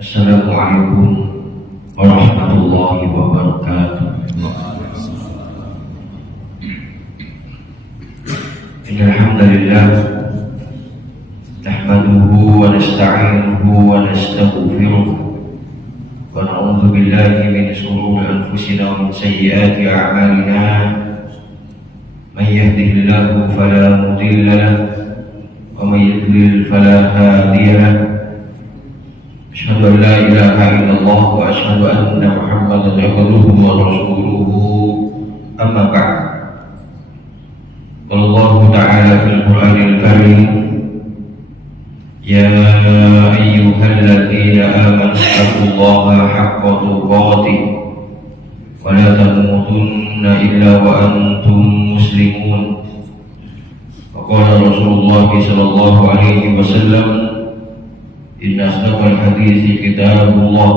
Assalamualaikum warahmatullahi wabarakatuh. Innal hamdalillah nahmaduhu wa nasta'inuhu wa nastaghfiruh wa na'udzu billahi min shururi anfusina wa min sayyiati a'malina. Man yahdihillahu fala mudilla lahu wa man yudlil fala hadiya lahu. Asyhadu an la ilaha illallah wa asyhadu anna Muhammadan abduhu wa rasuluhu. Amma ba'd. Wallahu ta'ala fil Qur'anil Karim, ya ayyuhalladzina amanu taqullaha haqqa tuqatih wa la tamutunna illa wa antum muslimun. Wa qala Rasulullah sallallahu alaihi wasallam, inna asdaqal hadithi kitabullah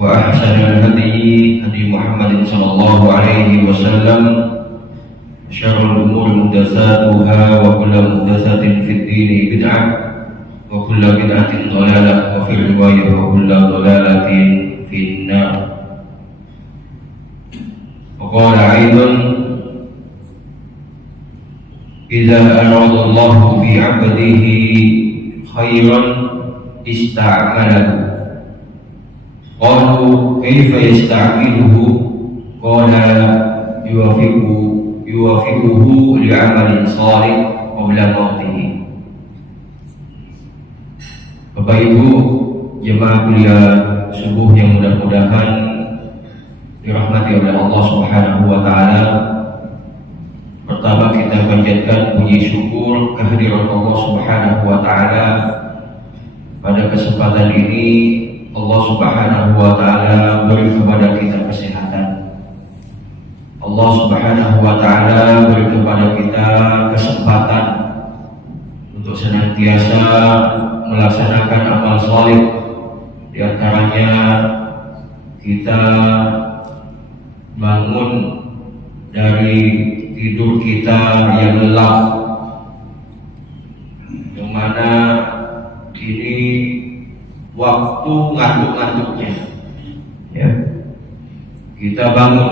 wa ahsanal hadi hadi Muhammadin sallallahu alaihi wasallam, syarrul umuri muhdatsatuha wa kullu muhdatsatin fid dini bid'ah wa kullu bid'atin dhalalah wa fil riwayah wa kullu dhalalatin fin nar. Wa qala aidan, idza arada Allahu bi 'abdihi khairan ista'malahu. Qalu kaifa yasta'miluhu? Qala yuwafiquhu li'amalin shalih qabla mautih. Bapak Ibu jemaah kuliah subuh yang mudah-mudahan dirahmati oleh Allah Subhanahu wa taala. Pertama, kita panjatkan puji syukur kehadiran Allah Subhanahu wa taala. Pada kesempatan ini Allah Subhanahu wa taala beri kepada kita kesehatan. Allah Subhanahu wa taala beri kepada kita kesempatan untuk senantiasa melaksanakan amal saleh. Di antaranya kita bangun dari tidur kita yang lelap, yang mana ini waktu ngantuk-ngantuknya, ya. Kita bangun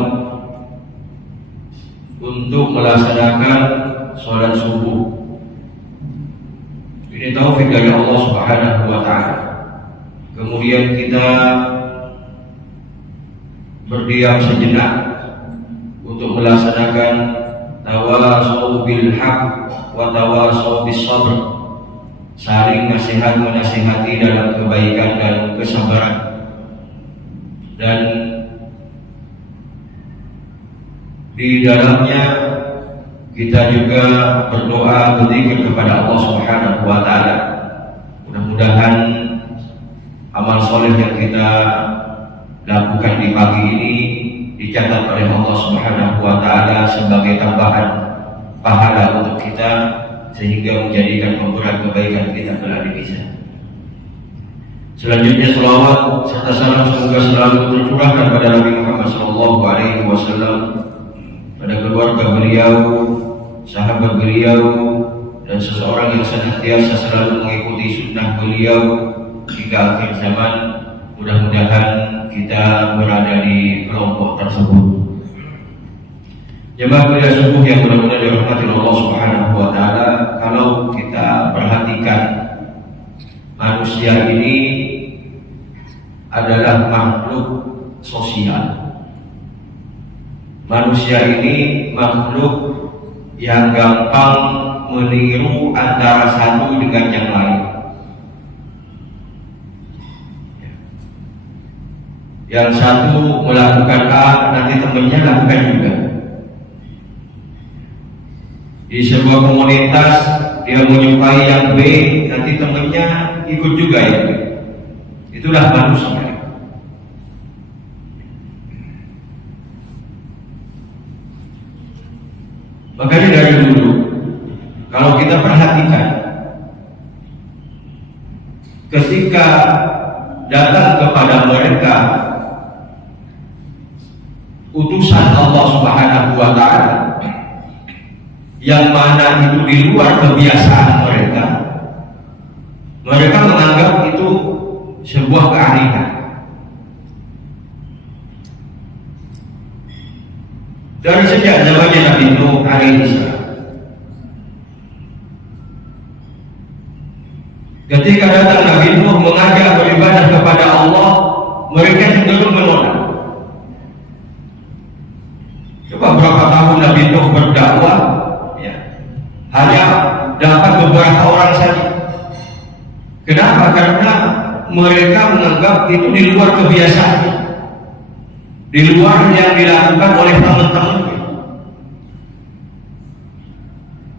untuk melaksanakan sholat subuh. Ini taufik dari Allah Subhanahu wa taala. Kemudian kita berdiam sejenak untuk melaksanakan tawasau bil haq wa tawasau bis sabr, saling nasihat menasihati dalam kebaikan dan kesabaran. Dan di dalamnya kita juga berdoa berzikir kepada Allah Subhanahu wa taala. Mudah-mudahan amal soleh yang kita lakukan di pagi ini dicatat oleh Allah Subhanahu wa taala sebagai tambahan pahala untuk kita, sehingga menjadikan pemberat kebaikan kita kelak di mizan. Selanjutnya selawat serta salam semoga selalu tercurahkan pada Nabi Muhammad sallallahu alaihi wasallam, pada keluarga beliau, sahabat beliau, dan seseorang yang senantiasa selalu mengikuti sunnah beliau hingga akhir zaman. Mudah-mudahan kita berada di kelompok tersebut. Jemaah kuliah subuh yang benar-benar dirahmati Allah Subhanahu wa taala, kalau kita perhatikan, manusia ini adalah makhluk sosial. Manusia ini makhluk yang gampang meniru antara satu dengan yang lain. Yang satu melakukan A, nanti temannya lakukan juga. Di sebuah komunitas dia menyukai yang B, nanti temannya ikut juga ya. Itulah manusia. Makanya dari dulu kalau kita perhatikan, ketika datang kepada mereka utusan Allah Subhanahu wa taala yang mana itu di luar kebiasaan mereka, mereka menganggap itu sebuah kearifan. Dari sejak zamannya Nabi Nuh alaihissalam, ketika datang Nabi Nuh mengajak beribadah kepada Allah, mereka cenderung menolak. Coba berapa tahun Nabi Nuh berdakwah, ya, hanya dapat beberapa orang saja. Kenapa? Karena mereka menganggap itu di luar kebiasaan, di luar yang dilakukan oleh teman-teman.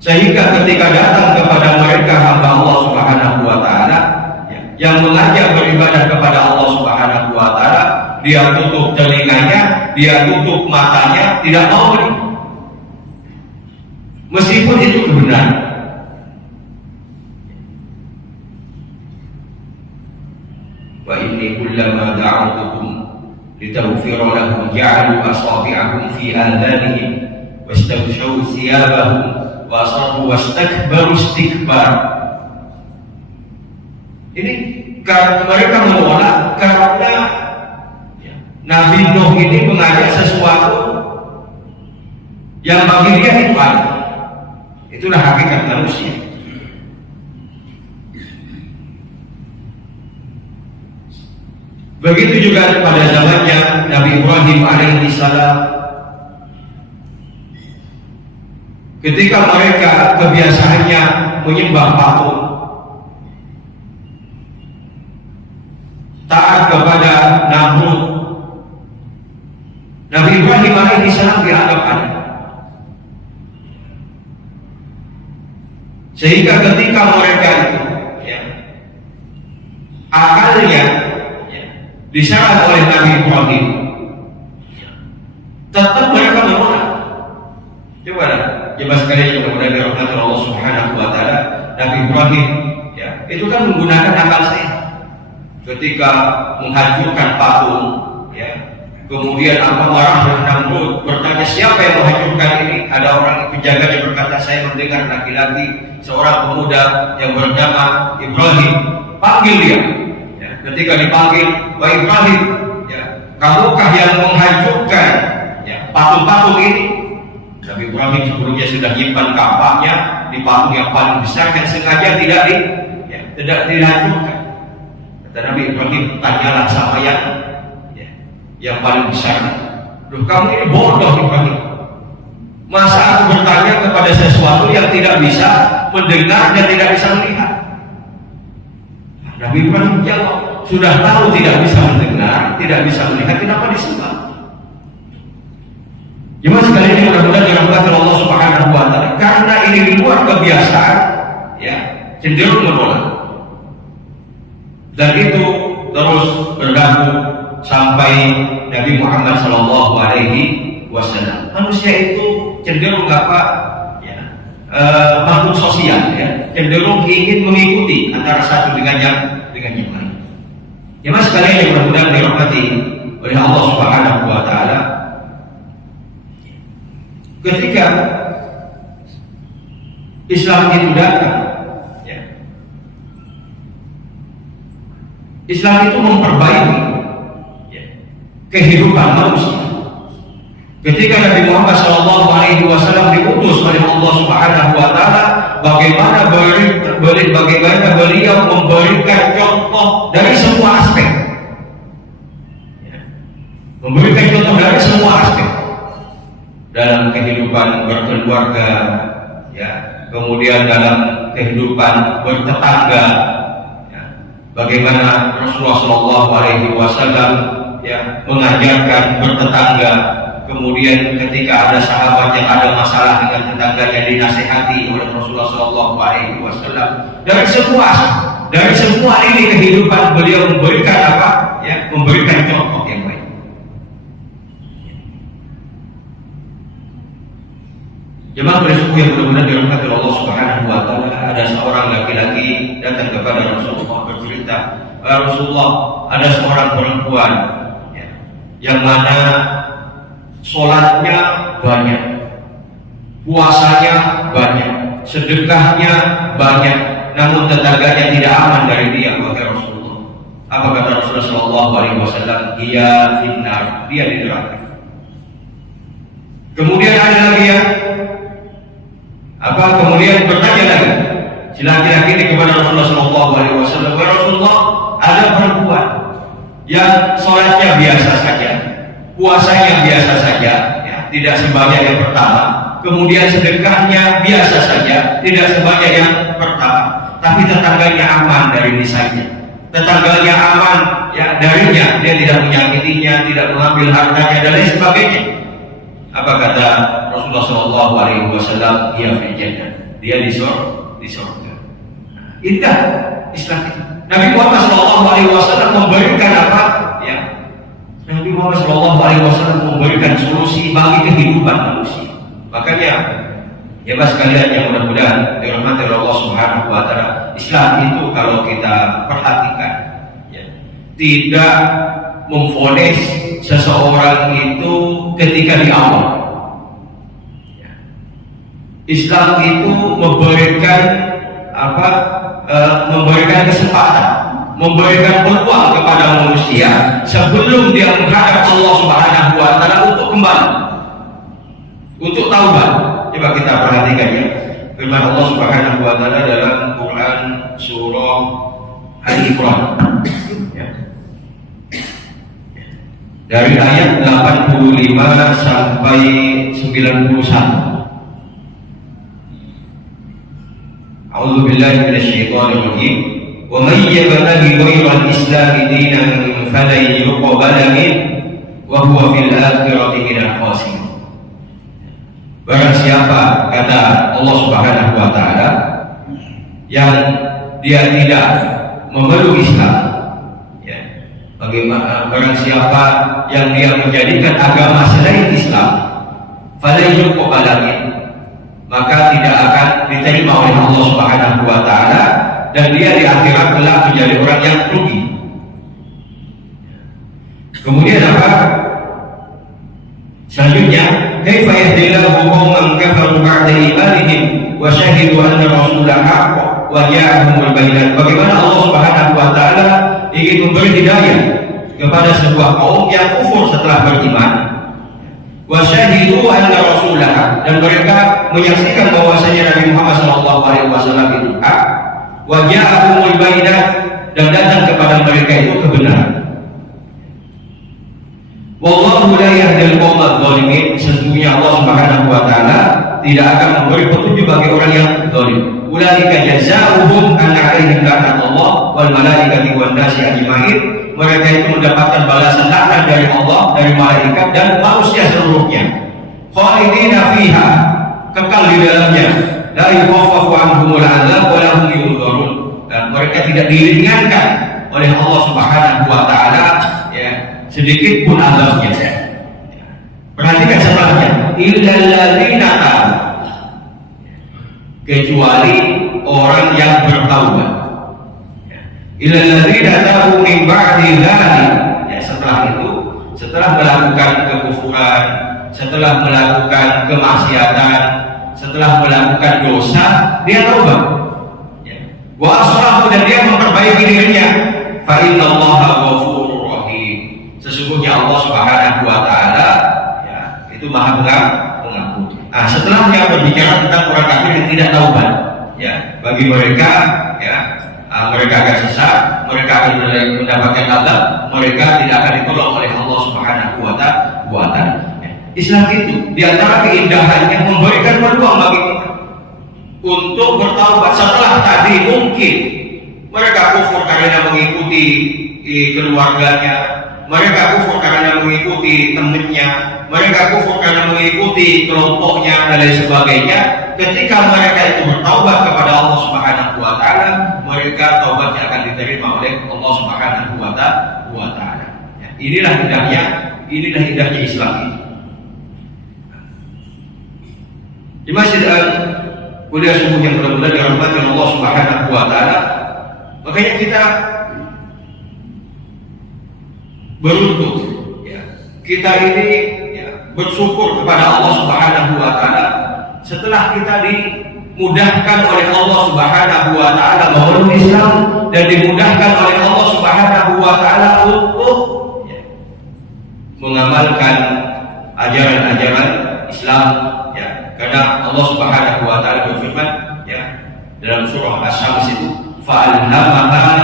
Sehingga ketika datang kepada mereka hamba Allah Subhanahu wa Ta'ala, yang mengajak beribadah kepada Allah Subhanahu wa Ta'ala, dia tutup telinganya, dia tutup matanya, tidak mau beri. Meskipun itu kebenaran. Wa inni kullama da'utukum litaghfira lahum ja'alu asabi'ahum fi adhanihim wastaghshaw thiyabahum wa asarru wastakbaru istikbar. Ini karena mereka menolak karena Nabi Nuh ini mengajak sesuatu yang bagi dia itu ada. Itulah hakikat manusia. Begitu juga pada zamannya Nabi Ibrahim alaihissalam, ketika mereka kebiasaannya menyembah patung, taat kepada Namrud, Nabi Ibrahim alaihissalam dianggap ada. Sehingga ketika mereka itu, ya, akalnya diserang oleh Nabi Ibrahim, tetap mereka menolak. Coba sekali yang mudah dirahmati Allah Subhanahu wa Ta'ala, Nabi Ibrahim, ya, itu kan menggunakan akal sehat. Ketika menghancurkan patung, ya, kemudian marah Namrud bertanya siapa yang menghancurkan ini. Ada orang penjaganya berkata, saya mendengar laki-laki seorang pemuda yang bernama Ibrahim, panggil dia. Ketika dipanggil, wahai Ibrahim, ya, kamukah yang menghancurkan, ya, patung-patung ini? Nabi Ibrahim sebelumnya sudah nyimpan kampanye di patung yang paling besar yang sengaja tidak dihancurkan. Kata Nabi Ibrahim, tanyalah sama yang paling besar. Loh, kamu ini bodoh Ibrahim. Masa aku bertanya kepada sesuatu yang tidak bisa mendengar dan tidak bisa melihat? Nabi Ibrahim jawab, sudah tahu tidak bisa mendengar, tidak bisa melihat, kenapa disembah? Jemaah sekalian yang mudah-mudahan dirahmati Allah Subhanahu wa Ta'ala, karena ini di luar kebiasaan, ya, cenderung menolak. Dan itu terus berlaku sampai Nabi Muhammad Sallallahu Alaihi Wasallam. Manusia itu cenderung makhluk sosial, ya, cenderung ingin mengikuti antara satu dengan yang lain. Jemaah sekalian yang mudah-mudahan dirahmati oleh Allah Subhanahu wa Ta'ala, ketika Islam itu datang, ya, Islam itu memperbaiki, ya, kehidupan manusia. Ketika Nabi Muhammad SAW diutus oleh Allah Subhanahu wa Ta'ala, bagaimana beliau memberikan contoh dari semua aspek, ya, memberikan contoh dari semua aspek dalam kehidupan berkeluarga, ya, kemudian dalam kehidupan bertetangga, ya, bagaimana Rasulullah SAW, ya, mengajarkan bertetangga. Kemudian ketika ada sahabat yang ada masalah dengan tetangganya, dinasihati oleh Rasulullah SAW. Dari semua ini kehidupan beliau memberikan apa? Ya, memberikan contoh yang baik. Jemaah bersyukur yang mudah-mudahan dirahmati Allah Subhanahu wa Ta'ala, ada seorang laki-laki datang kepada Rasulullah bercerita, Rasulullah, ada seorang perempuan, ya, yang mana sholatnya banyak, puasanya banyak, sedekahnya banyak, namun tetangganya tidak aman dari dia, wahai Rasulullah. Apa kata Rasulullah SAW? Dia finnar, dia di neraka. Kemudian ada lagi yang kemudian bertanya lagi si laki-laki ini kepada Rasulullah SAW, "Ya Rasulullah, ada perempuan yang sholatnya biasa saja, puasanya biasa saja, ya, tidak sebanyak yang pertama, kemudian sedekahnya biasa saja, tidak sebanyak yang pertama, tapi tetangganya aman dari nisanya, tetangganya aman ya darinya, dia tidak menyakitinya, tidak mengambil hartanya dan lain sebagainya." Apa kata Rasulullah SAW? Dia fil jannah, dia di surga. Indah Islam itu. Nabi Muhammad SAW memberikan apa? Ya, Nabi Muhammad SAW memberikan solusi bagi kehidupan manusia. Makanya, ya mas sekalian yang mudah-mudahan dirahmati Allah Subhanahu Wa Taala, Islam itu kalau kita perhatikan, ya, tidak memvonis seseorang itu ketika di awal. Ya. Islam itu memberikan memberikan kesempatan, memberikan peluang kepada manusia sebelum dia menghadap Allah Subhanahu Wa Taala untuk kembali, untuk taubat. Coba kita perhatikan ya, firman Allah Subhanahu Wa Taala dalam Quran surah Al-Imran. Ya. Dari ayat 85 sampai 91. A'udzu billahi minasyaitonir rajim. Wa may yabtaghi ghayra al-islam dinan falan yuqbala minhu wa huwa fil akhirati minal khasirin. Barang siapa, kata Allah Subhanahu wa taala, yang dia tidak memeluk Islam, ya, bagaimana barang siapa yang dia menjadikan agama selain Islam, falan yuqbala minhu, maka tidak akan diterima oleh Allah Subhanahu wa taala dan dia di akhirat kelak menjadi orang yang rugi. Kemudian apa? Selanjutnya, kaifa yahdillahu qauman kafaru ba'da imanihim wa syahidu anna rasulahu haqq wa ja'ahumul bayyinat. Bagaimana Allah Subhanahu wa taala ingin memberi hidayah kepada sebuah kaum yang kufur setelah beriman, wa syahidu anna rasulahu, dan mereka menyaksikan bahwasanya Nabi Muhammad SAW itu hak, wa ja'ahumul bayyinat, dan datang kepada mereka itu kebenaran. Wallahu la yahdil qaumadz zalimin. Sesungguhnya Allah Subhanahu wa taala tidak akan memberi petunjuk bagi orang yang zalim. Ulaika jazaohum anna 'alaihim laknatullah wal malaikati wan nasi ajmain. Mereka itu mendapatkan balasan laknat dari Allah, dari malaikat dan manusia seluruhnya. Khalidina fiha, kekal di dalamnya. La yukhaffafu anhumul 'adzab wa lahum yunzarun. Dan mereka tidak diringankan oleh Allah Subhanahu wa taala, ya, sedikit pun azabnya. Perhatikan setelahnya, illal ladzina tabu, kecuali orang yang bertaubat. Illal ladzina tabu min ba'di dzalik, ya, setelah itu, setelah melakukan kekufuran, setelah melakukan kemaksiatan, setelah melakukan dosa, dia taubat, ya. Wa aslahu, dan dia memperbaiki dirinya, fa innallaha ghafurur rahim. Sesungguhnya Allah Subhanahu wa taala, ya, itu Maha Pengampun. Nah, setelahnya berbicara tentang orang kafir yang tidak taubat, ya, bagi mereka, ya, mereka akan sesat, mereka akan mendapatkan azab, mereka tidak akan ditolong oleh Allah Subhanahu wa taala. Islam itu di antara keindahannya memberikan peluang bagi kita untuk bertaubat setelah tadi mungkin mereka kufur karena mengikuti keluarganya, mereka kufur karena mengikuti temannya, mereka kufur karena mengikuti kelompoknya dan lain sebagainya. Ketika mereka itu bertaubat kepada Allah Subhanahu wa taala, mereka taubatnya akan diterima oleh Allah Subhanahu wa taala. Ya, inilah indahnya Islam itu. Di masjid kuliah subuh yang mudah-mudahan dirahmati Allah Subhanahu wa taala, makanya kita beruntung, ya, kita ini, ya, bersyukur kepada Allah Subhanahu wa taala setelah kita dimudahkan oleh Allah Subhanahu wa taala memeluk Islam dan dimudahkan oleh Allah Subhanahu wa taala untuk mengamalkan ajaran-ajaran Islam ya. Karena Allah Subhanahu wa taala berfirman ya dalam surah Asy-Syams itu fa'alhamaha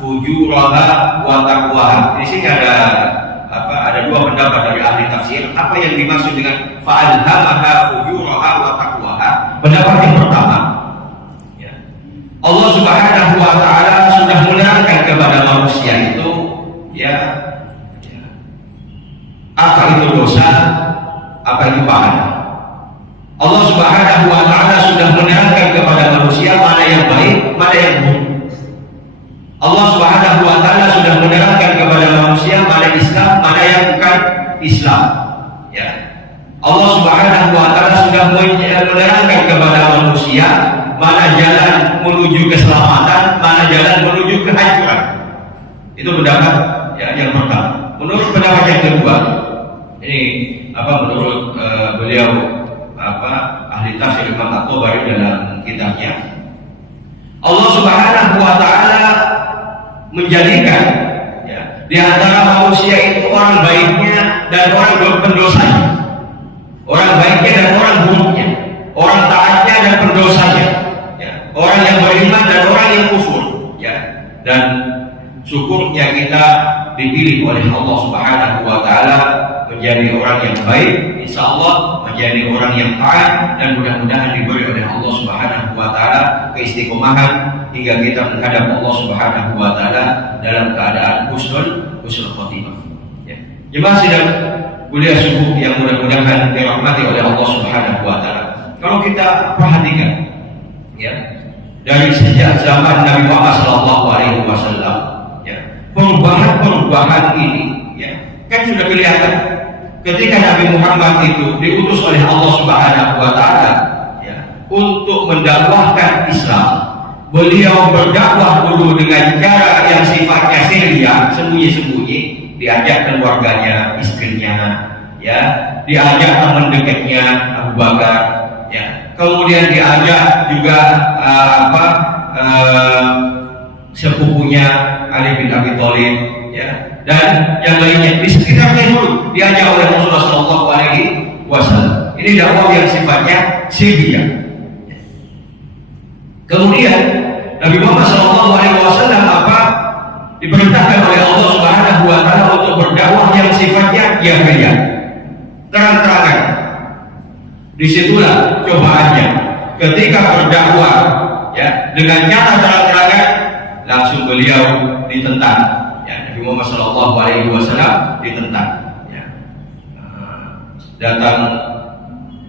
fujuraha wa taqwaha. Di sini ada dua pendapat dari ahli tafsir apa yang dimaksud dengan fa'alhamaha fujuraha wa taqwaha. Pendapat yang pertama ya, Allah Subhanahu wa taala sudah menerangkan kepada manusia itu ya apa itu dosa, apa itu pahala. Allah Subhanahu wa taala sudah menerangkan kepada manusia mana yang baik, mana yang buruk. Allah Subhanahu wa taala sudah menerangkan kepada manusia mana Islam, mana yang bukan Islam. Ya. Allah Subhanahu wa taala sudah menerangkan kepada manusia mana jalan menuju keselamatan, mana jalan menuju kehancuran. Itu pendapat ya, yang pertama. Menurut pendapat yang kedua, ini menurut beliau ahli tafsir Imam At-Tabari dalam kitabnya, Allah Subhanahu wa taala menjadikan ya, di antara manusia itu orang baiknya dan orang pendosanya, orang baiknya dan orang buruknya, orang taatnya dan pendosanya, ya, orang yang beriman dan orang yang kufur, ya. Dan syukurnya kita dipilih oleh Allah Subhanahu wa taala menjadi orang yang baik, insya Allah menjadi orang yang taat, dan mudah-mudahan diberi oleh Allah Subhanahu wa taala keistiqomahan hingga kita menghadap Allah Subhanahu wa taala dalam keadaan husnul khotimah. Ya. Jemaah sidang kuliah subuh yang mudah-mudahan dirahmati oleh Allah Subhanahu wa taala. Kalau kita perhatikan ya, dari sejak zaman Nabi Muhammad SAW, ya, perubahan ini ya, kan sudah kelihatan ketika Nabi Muhammad itu diutus oleh Allah Subhanahu wa taala ya, untuk mendakwahkan Islam. Beliau berdakwah dulu dengan cara yang sifatnya sirriyah, sembunyi-sembunyi, diajak keluarganya, istrinya, ya, diajak teman dekatnya Abu Bakar, ya, kemudian diajak juga sepupunya Ali bin Abi Thalib, ya, dan yang lainnya di sekitarnya dulu diajak oleh Rasulullah SAW. Ini dakwah yang sifatnya sirriyah. Kemudian Nabi Muhammad SAW diperintahkan oleh Allah Subhanahu wa taala untuk berdakwah yang sifatnya jahriyah, terang-terangan. Disitulah cobaannya. Ketika berdakwah ya dengan nyata terang-terangan, langsung beliau ditentang. Ya, Nabi Muhammad SAW ditentang. Ya. Datang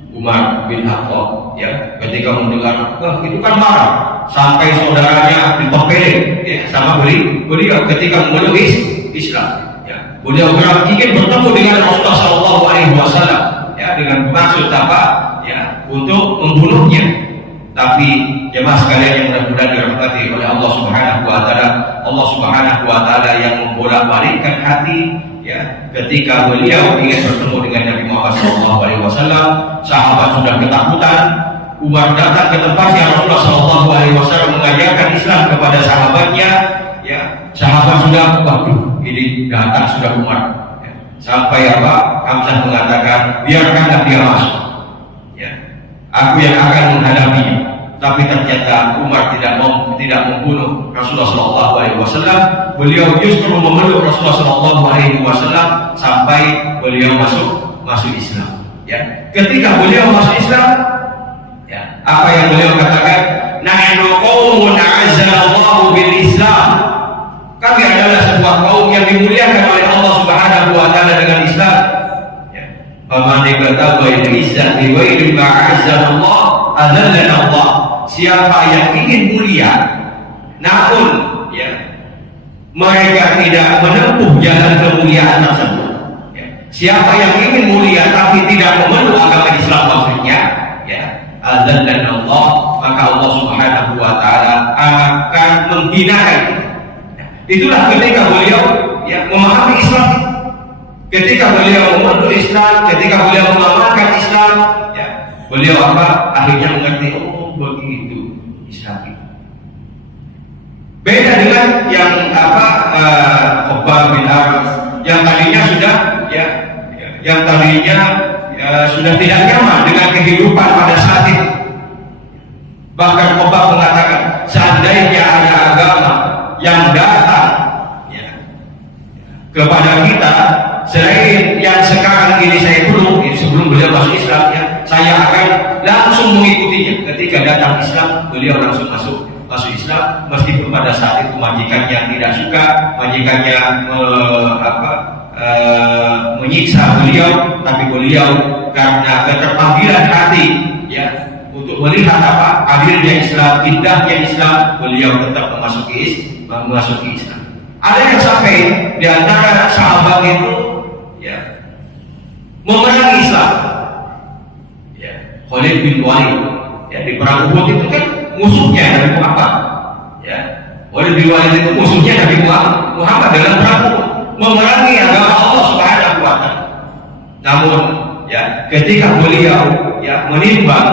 Umar bin Khattab ya, ketika mendengar itu kan marah sampai saudaranya ditempelin ya, sama beliau ketika memeluk Islam ya. Beliau ingin bertemu dengan Rasulullah SAW ya, dengan maksud apa ya, untuk membunuhnya. Tapi jemaah sekalian yang mudah-mudahan dirahmati oleh Allah Subhanahu wa taala, Allah Subhanahu wa taala yang membolak-balikkan hati ya, ketika beliau ingin bertemu dengan Nabi Muhammad SAW, sahabat sudah ketakutan. Umar datang ke tempatnya Rasulullah SAW mengajarkan Islam kepada sahabatnya, ya, sahabat sudah, waduh, ini datang sudah Umar, ya. Sampai Hamzah mengatakan, biarkanlah dia masuk, ya, aku yang akan menghadapinya. Tapi ternyata Umar tidak membunuh Rasulullah SAW. Beliau justru memeluk Rasulullah SAW sampai beliau masuk Islam. Ya, ketika beliau masuk Islam, ya, apa yang beliau katakan? Nahnu qaumun a'azzanallahu bil Islam. Kami adalah sebuah kaum yang dimuliakan oleh Allah Subhanahu wa taala dengan Islam. Ya. Faman ibtagha al-izzah bi ghairi ma a'azzanallah adzallana Allah. Siapa yang ingin mulia namun ya mereka tidak menempuh jalan kemuliaan tersebut, ya. Siapa yang ingin mulia tapi tidak memeluk agama Islam maksudnya, ya, adzallana Allah, maka Allah Subhanahu wa taala akan menghinakan. Ya. Itulah ketika beliau ya memahami Islam, ketika beliau memeluk Islam, ketika beliau mengamalkan Islam, ya, beliau akhirnya mengerti, oh, begitu Islam itu. Beda dengan yang Khabbab bin Arad yang tadinya sudah sudah tidak nyaman dengan kehidupan pada saat itu. Bahkan Khabbab mengatakan, seandainya ada agama yang datang kepada kita selain yang sekarang ini saya peluk, sebelum beliau masuk Islam, saya akan langsung mengikutinya. Ketika datang Islam, beliau langsung masuk Islam, meskipun pada saat itu majikannya tidak suka, majikannya menyiksa beliau, tapi beliau karena keterpanggilan hati untuk melihat hadirnya Islam, indahnya Islam, beliau tetap memasuki Islam. Ada yang sampai di antara sahabat itu memerangi Islam. Khalid bin Walid di perang Uhud itu kan musuhnya Nabi Muhammad. Khalid bin Walid itu musuhnya Nabi Muhammad dalam perang Uhud, memerangi agama Allah Subhanahu wa taala. Namun ketika beliau menimbang,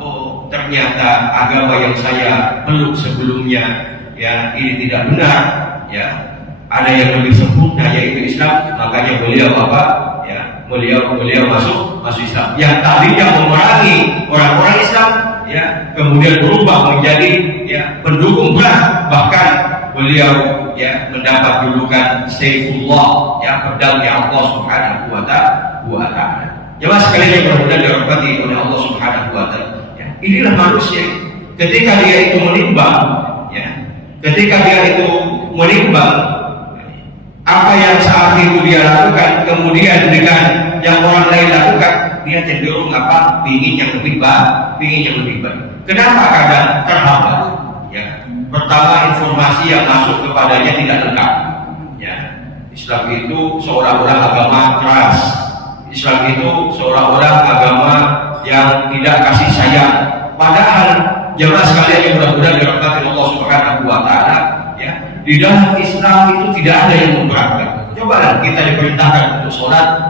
oh ternyata agama yang saya peluk sebelumnya ini tidak benar, ada yang lebih sempurna yaitu Islam, makanya beliau beliau masuk Islam. Yang tadinya memerangi orang-orang Islam kemudian berubah menjadi pendukung perang, bahkan beliau mendapat julukan Saifullah, pedangnya Allah Subhanahu wa taala. Jemaah sekalian yang mudah-mudahan dirahmati oleh Allah Subhanahu wa taala. Inilah manusia ketika dia itu menimbang apa yang saat itu dia lakukan, kemudian dengan yang orang lain lakukan, dia cenderung ingin yang lebih baik. Kenapa kadang terhambat? Pertama, informasi yang masuk kepadanya tidak lengkap. Islam itu seolah-olah agama keras. Islam itu seolah-olah agama yang tidak kasih sayang. Padahal jemaah sekalian yang mudah-mudahan dirahmati Allah Subhanahu wa taala, di dalam Islam itu tidak ada yang memberatkan. Cobalah kita diperintahkan untuk sholat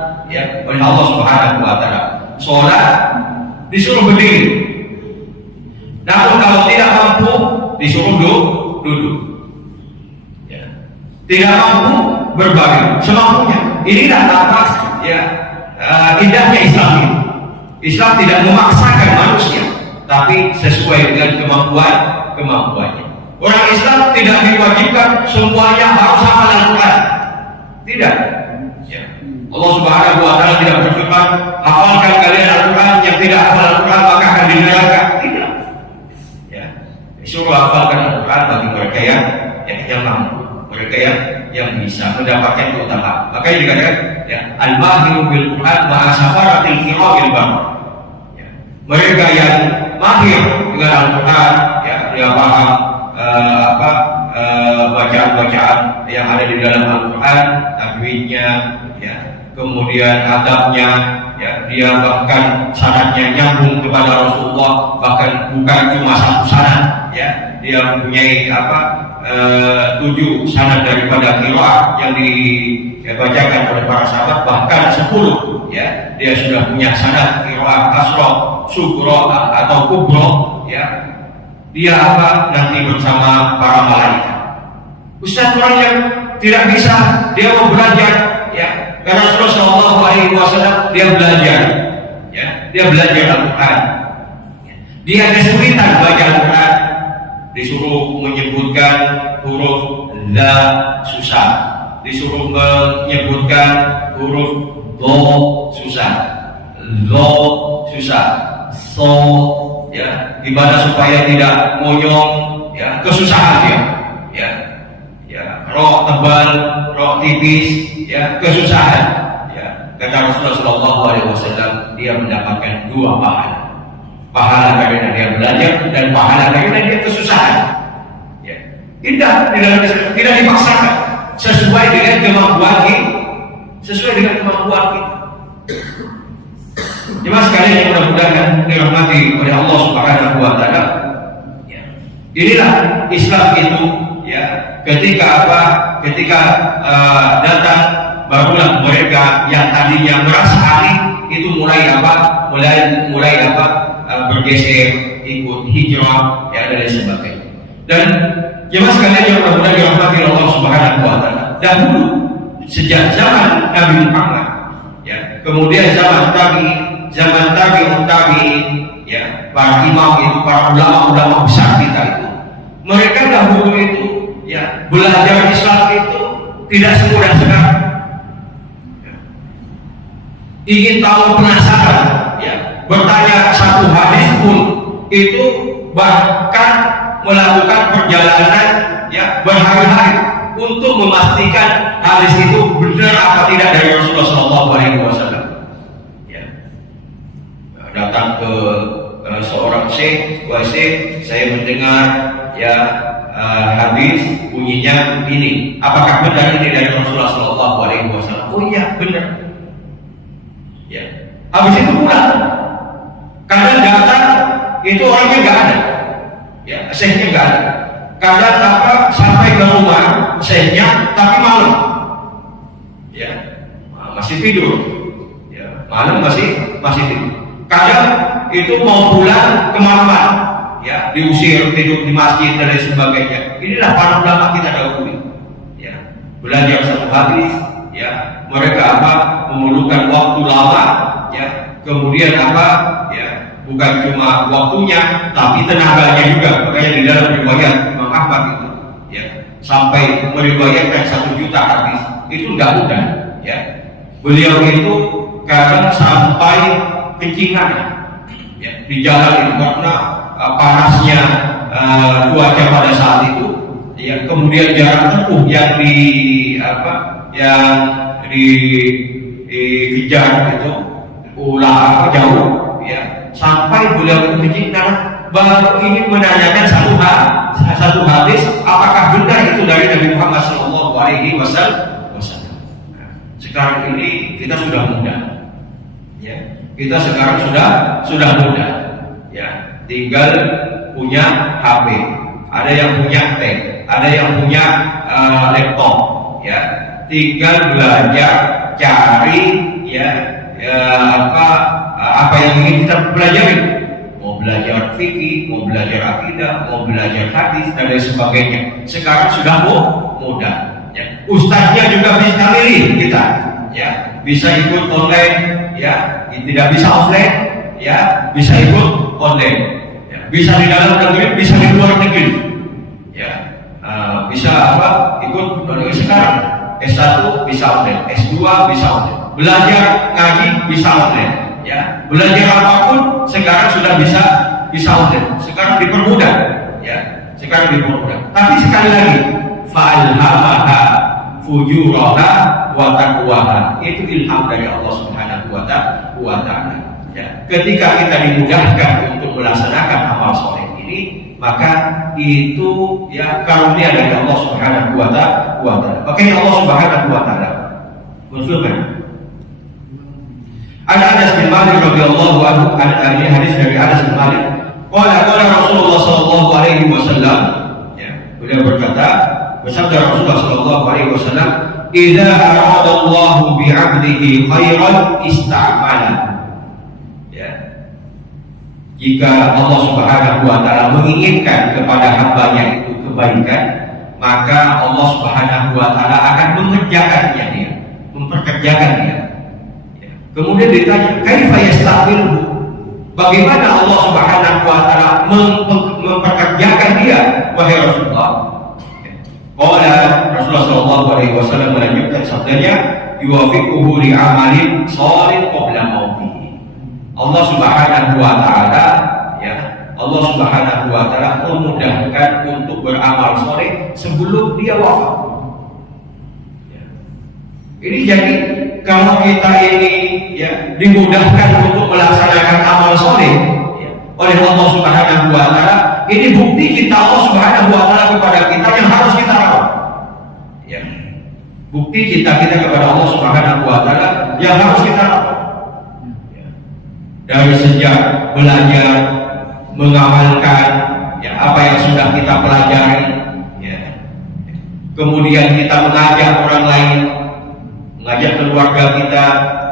oleh Allah Subhanahu wa taala. Sholat disuruh berdiri. Namun kalau tidak mampu disuruh duduk. Tidak mampu berbaring semampunya. Inilah indahnya Islam itu. Islam tidak memaksakan manusia, tapi sesuai dengan kemampuannya. Orang Islam tidak diwajibkan semuanya harus hafal Al-Quran. Tidak. Allah Subhanahu wa taala tidak berfirman, hafalkan kalian Al-Quran, yang tidak hafal Al-Quran maka akan di neraka. Tidak. Disuruh hafalkan Al-Quran bagi mereka yang mampu, mereka yang bisa mendapatkan keutamaan. Makanya dikatakan al-mahiru bil Quran ma'a safaratil kiramil barrah. Mereka yang mahir dengan Al-Quran, dia paham bacaan-bacaan yang ada di dalam Al-Quran, tajwidnya, kemudian adabnya, dia bahkan sanadnya nyambung kepada Rasulullah, bahkan bukan cuma satu sanad, dia mempunyai 7 sanad daripada qiraah yang dibacakan oleh para sahabat, bahkan 10, dia sudah punya sanad qiraah asra, sugra atau kubra, dia nanti bersama para malaikat. Ustaz, orang yang tidak bisa, dia mau belajar, karena Rasulullah SAW dia belajar, dia belajar Al-Quran, dia kesulitan baca Al-Quran, disuruh menyebutkan huruf la susah, disuruh menyebutkan huruf do susah, lo susah, so gimana supaya tidak monyong, kesusahan ro tebal, ro tipis, kesusahan. Kata Rasulullah SAW, dia mendapatkan 2 pahala karena dia belajar dan pahala karena dia kesusahan. Indah di dalam Islam, tidak dipaksakan, sesuai dengan kemampuan kita. Jemaah sekalian yang mudah-mudahan dirahmati oleh Allah Subhanahu wa taala. Inilah Islam itu, ketika datang, barulah mereka yang tadinya merasa aneh itu mulai bergeser, ikut hijrah, ya dan lain sebagainya. Dan jemaah sekalian yang mudah-mudahan dirahmati Allah Subhanahu wa taala. Dahulu sejak zaman Nabi Muhammad, ya, kemudian zaman tabi'in, ya, para imam itu, para ulama-ulama besar kita itu, mereka dahulu itu, ya, belajar Islam itu tidak semudah sekarang. Ya. Ingin tahu, penasaran, ya, bertanya satu hadis pun itu bahkan melakukan perjalanan, ya, berhari-hari untuk memastikan hadis itu benar apa tidak dari Rasulullah SAW. Ya. Datang ke seorang syekh, saya mendengar, ya, hadis bunyinya ini. Apakah benar ini dari Rasulullah SAW? Oh iya, benar. Ya. Habis itu pulang. Kadang datang itu orangnya nggak ada, ya, syekhnya nggak ada. Kadang sampai ke rumah syekhnya tapi malam, ya, masih tidur, ya, malam masih tidur. Kadang itu mau pulang kemalaman, ya, diusir, tidur di masjid dan lain sebagainya. Inilah para ulama kita dahulu, ya, belajar satu hadis, ya, mereka memerlukan waktu lama, ya, kemudian ya, bukan cuma waktunya tapi tenaganya juga. Makanya di dalam riwayat Imam Ahmad itu, ya, sampai meriwayatkan 1 juta hadis itu tidak mudah, ya. Beliau itu kadang sampai kencingan, ya, di jalan itu karena panasnya cuaca pada saat itu, ya. Kemudian jarak tempuh yang dikejar itu jauh, ya, sampai beliau kencing karena baru ingin menanyakan satu hadis, apakah benar itu dari Nabi Muhammad SAW. Sekarang ini kita sudah mudah, ya, kita sekarang sudah mudah, ya, tinggal punya HP, ada yang punya tab, ada yang punya laptop, ya, tinggal belajar, cari, ya, apa yang ingin kita pelajari. Mau belajar fikih, mau belajar akidah, mau belajar hadis dan lain sebagainya. Sekarang sudah mudah, ya. Ustaznya juga bisa milih kita, ya, bisa ikut online, ya, tidak bisa offline, ya, bisa ikut online, ya. Bisa di dalam negeri, bisa di luar negeri, ya. Bisa ikut sekarang S1 bisa online, S2 bisa online, belajar ngaji bisa online, ya, belajar apapun sekarang sudah bisa online. Sekarang dipermudah, ya, sekarang dipermudah. Tapi sekali lagi, fa'alhamaha fujuraha wa taqwaha, itu ilham dari Allah Subhanahu wa taala, ya. Ketika kita dimudahkan untuk melaksanakan amal soleh ini, maka itu, ya, karunia dari Allah Subhanahu wa taala. Makanya Allah Subhanahu wa taala berfirman, ada Anas bin Malik radhiyallahu anhu, ada hadis dari Anas bin Malik, qala Rasulullah sallallahu alaihi wasallam, ya, beliau berkata, bersabda Rasulullah sallallahu alaihi wasallam, idza arada Allahu bi 'abdihi khairan ista'mala, ya, jika Allah Subhanahu wa taala menginginkan kepada hambanya itu kebaikan, maka Allah Subhanahu wa taala akan mempekerjakan dia. Kemudian ditanya, kaifa yastaqilu? Bagaimana Allah Subhanahu wa taala mempekerjakan dia, wahai Rasulullah? Qala Rasulullah sallallahu alaihi wasallam melanjutkan sabdanya, yuwafiquhu li amalin shalih qabla mautihi. Allah Subhanahu wa taala, ya, Allah Subhanahu wa taala memudahkan untuk beramal soleh sebelum dia wafat. Ya. Ini jadi kalau kita ini, ya, dimudahkan untuk melaksanakan amal soleh, ya, oleh Allah Subhanahu wa taala, ini bukti kita Allah Subhanahu wa taala kepada kita yang harus kita rawat, ya. Bukti kita kepada Allah Subhanahu wa taala yang harus kita rawat, ya. Dari sejak belajar, mengamalkan, ya, apa yang sudah kita pelajari, ya. Kemudian kita mengajak orang lain, mengajak keluarga kita,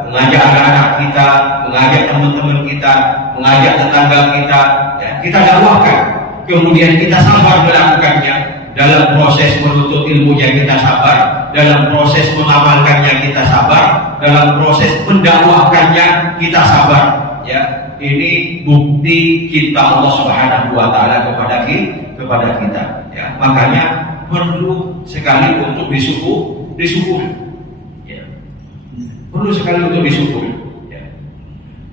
mengajak anak-anak kita, mengajak teman-teman kita, mengajak tetangga kita, ya, kita dakwahkan. Kemudian kita sabar melakukannya. Dalam proses menuntut ilmunya kita sabar, dalam proses mengamalkannya kita sabar, dalam proses mendakwahkannya kita sabar. Ya, ini bukti cinta Allah Subhanahu wa taala kepada kita. Ya, makanya perlu sekali untuk disyukuri. Ya. Perlu sekali untuk disyukuri. Ya.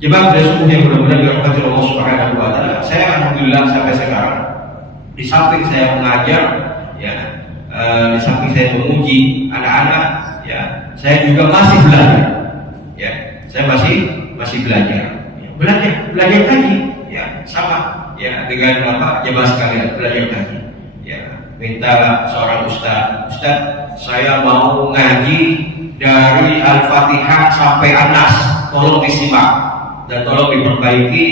Jemaah bersyukur yang mudah-mudahan dirahmati Allah Subhanahu wa taala. Saya alhamdulillah sampai sekarang di samping saya mengajar, ya, di samping saya menguji anak-anak, ya, saya juga masih belajar. Ya, saya masih belajar. Belajar lagi, ya, sama, ya, dengan jemaah sekalian, belajar lagi. Ya, minta seorang ustaz, saya mau ngaji dari Al-Fatihah sampai An-Nas, tolong disimak dan tolong diperbaiki,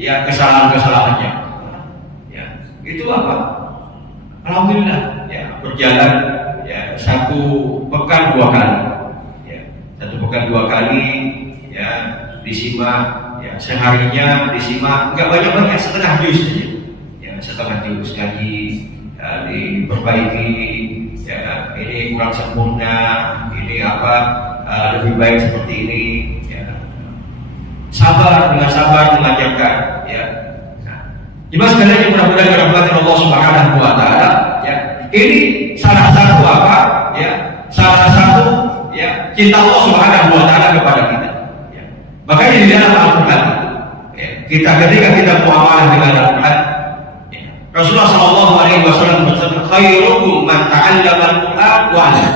ya, kesalahan-kesalahannya. Ya, itu apa? Alhamdulillah, ya, berjalan, ya, 1 pekan 2 kali, ya, 1 pekan 2 kali, ya, disimak. Ya, seharinya disimak, nggak banyak-banyak, setengah juz saja. Ya, setengah juz lagi, ya, diperbaiki. Ya, ini kurang sempurna, ini lebih baik seperti ini. Ya. Dengan sabar mengajarkan. Ya. Nah, jemaah sekalian yang mudah-mudahan dirahmati Allah Subhanahu wa taala. Ya, ini salah satu Ya, salah satu, ya, cinta Allah Subhanahu wa taala kepada kita. Makanya di dalam Al-Quran, ya, ketika kita muamalah dengan Al-Quran, ya, Rasulullah SAW bersabda, khairukum man ta'allama Al-Quran wa 'allama.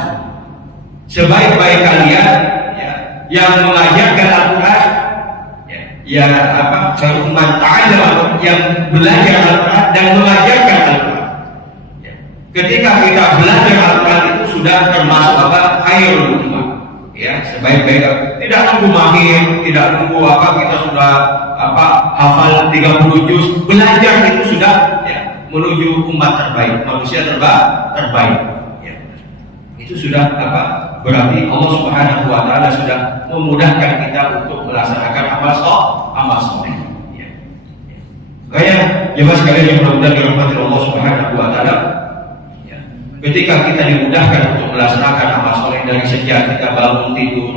Sebaik-baik kalian, ya, yang mengajarkan Al-Quran, ya, khairukum man ta'allama, yang belajar Al-Quran dan mengajarkan Al-Quran. Ya. Ketika kita belajar Al-Quran itu sudah termasuk khairul ummah. Ya, sebaik-baik, tidak nunggu mahir, tidak nunggu kita sudah hafal 30 juz, belajar itu sudah, ya, menuju umat terbaik, manusia terbaik. Ya. Itu sudah berarti Allah Subhanahu wa taala sudah memudahkan kita untuk melaksanakan amal soleh. Ya. Makanya jemaah sekalian yang mudah-mudahan dirahmati Allah Subhanahu wa taala, ketika kita dimudahkan untuk melaksanakan amal soleh dari sejak kita bangun tidur,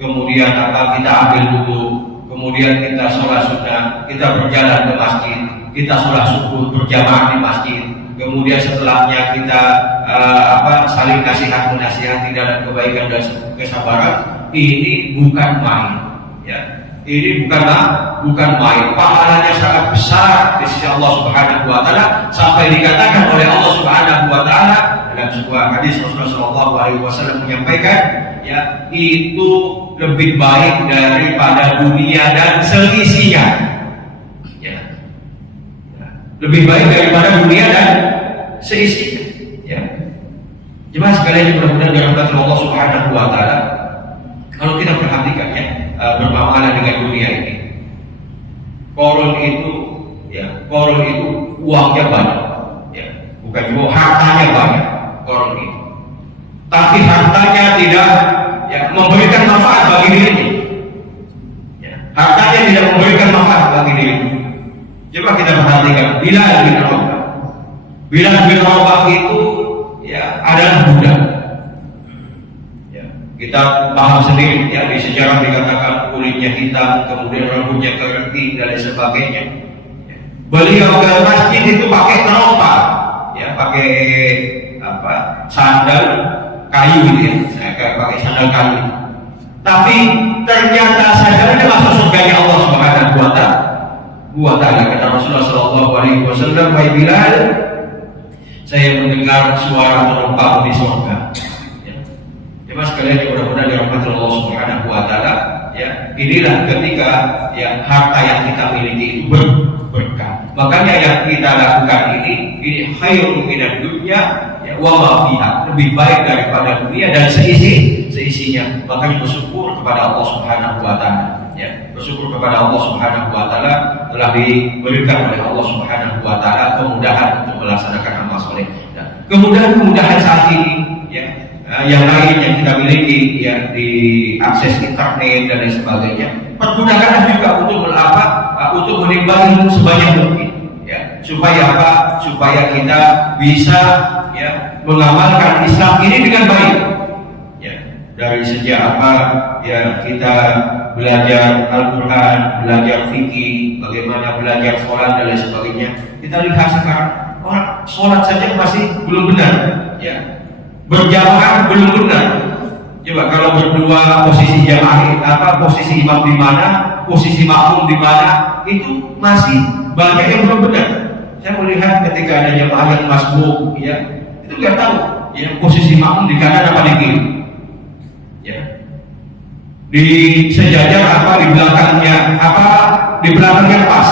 kemudian kita ambil wudu, kemudian kita sholat sunnah, kita berjalan ke masjid, kita sholat subuh berjamaah di masjid, kemudian setelahnya kita saling nasihat-menasihati dalam kebaikan dan kesabaran, ini bukan main. Ya. Ini bukan main. Pahalanya sangat besar di sisi Allah Subhanahu wa taala, sampai dikatakan oleh Allah Subhanahu wa taala dalam sebuah hadis Rasulullah SAW menyampaikan, ya, itu lebih baik daripada dunia dan seisinya. Ya. Lebih baik daripada dunia dan seisinya. Ya. Jemaah sekalian yang mudah-mudahan dirahmati Allah Subhanahu wa taala, kalau kita perhatikan, ya, bermuamalah dengan dunia ini, korun itu uangnya banyak, ya, bukan cuma hartanya banyak korun itu, tapi hartanya tidak, ya, memberikan manfaat bagi dirinya. Ya, hartanya tidak memberikan manfaat bagi dirinya. Coba kita perhatikan Bilal bin Rabah itu, ya, adalah budak. Kita paham sendiri, ya, di sejarah dikatakan kulitnya hitam, kemudian rambutnya keriting dan lain sebagainya. Beliau ke masjid itu pakai terompah, ya, pakai sandal kayu, ya, pakai sandal kayu. Tapi ternyata sandalnya masuk surganya Allah Subhanahu wa taala. Kata Rasulullah SAW, "Wahai Bilal, saya mendengar suara terompah di surga." Jemaah sekalian yang mudah-mudahan dirahmati Allah Subhanahu wa taala, ya, inilah ketika, ya, harta yang kita miliki itu berkah. Makanya yang kita lakukan ini khairun minad dunya, ya, wa ma fiha, lebih baik daripada dunia dan seisinya. Makanya bersyukur kepada Allah Subhanahu wa taala, ya, bersyukur kepada Allah Subhanahu wa taala telah diberikan oleh Allah Subhanahu wa taala kemudahan untuk melaksanakan amal soleh. Kemudahan saat ini, ya, yang lain yang kita miliki ya di akses internet dan lain sebagainya, pergunakanlah juga untuk menimbangi sebanyak mungkin ya, supaya supaya kita bisa ya mengamalkan Islam ini dengan baik ya. Dari sejak ya kita belajar Al-Quran, belajar fikih, bagaimana belajar sholat dan lain sebagainya. Kita lihat sekarang orang sholat saja masih belum benar ya, berjamaah belum benar. Coba kalau berdua posisi jamaah posisi imam di mana, posisi makmum di mana, itu masih banyak yang belum benar. Saya melihat ketika ada jamaah yang masbuk ya, itu nggak tahu ya posisi makmum di kanan apa di kiri ya, di sejajar di belakangnya pas.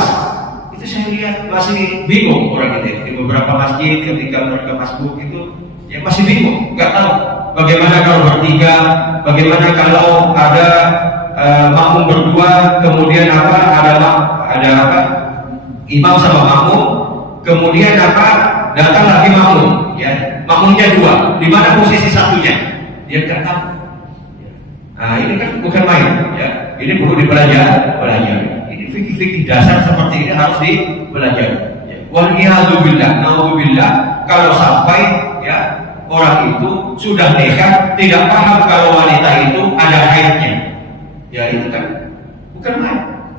Itu saya lihat masih bingung orang ini di beberapa masjid ketika mereka masbuk itu ya masih bingung, nggak tahu bagaimana kalau bertiga, bagaimana kalau ada makmum berdua, kemudian ada imam sama makmum, kemudian datang lagi makmum ya, makmumnya dua, di mana posisi satunya dia nggak tahu. Nah ini kan bukan main ya, ini perlu dipelajari. Ini fikih dasar seperti ini harus dipelajari ya. Naudzubillah kalau sampai ya orang itu sudah nikah tidak paham kalau wanita itu ada haidnya ya, itu kan bukan main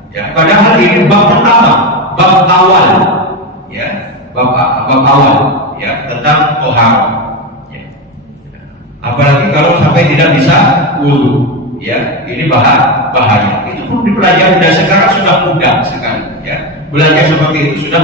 ya. Padahal ini bab pertama, bab awal ya, bab awal ya tentang tohar ya. Apalagi kalau sampai tidak bisa wudu ya, ini bahaya. Itu perlu dipelajari dan sekarang sudah mudah sekali ya. Belajar seperti itu sudah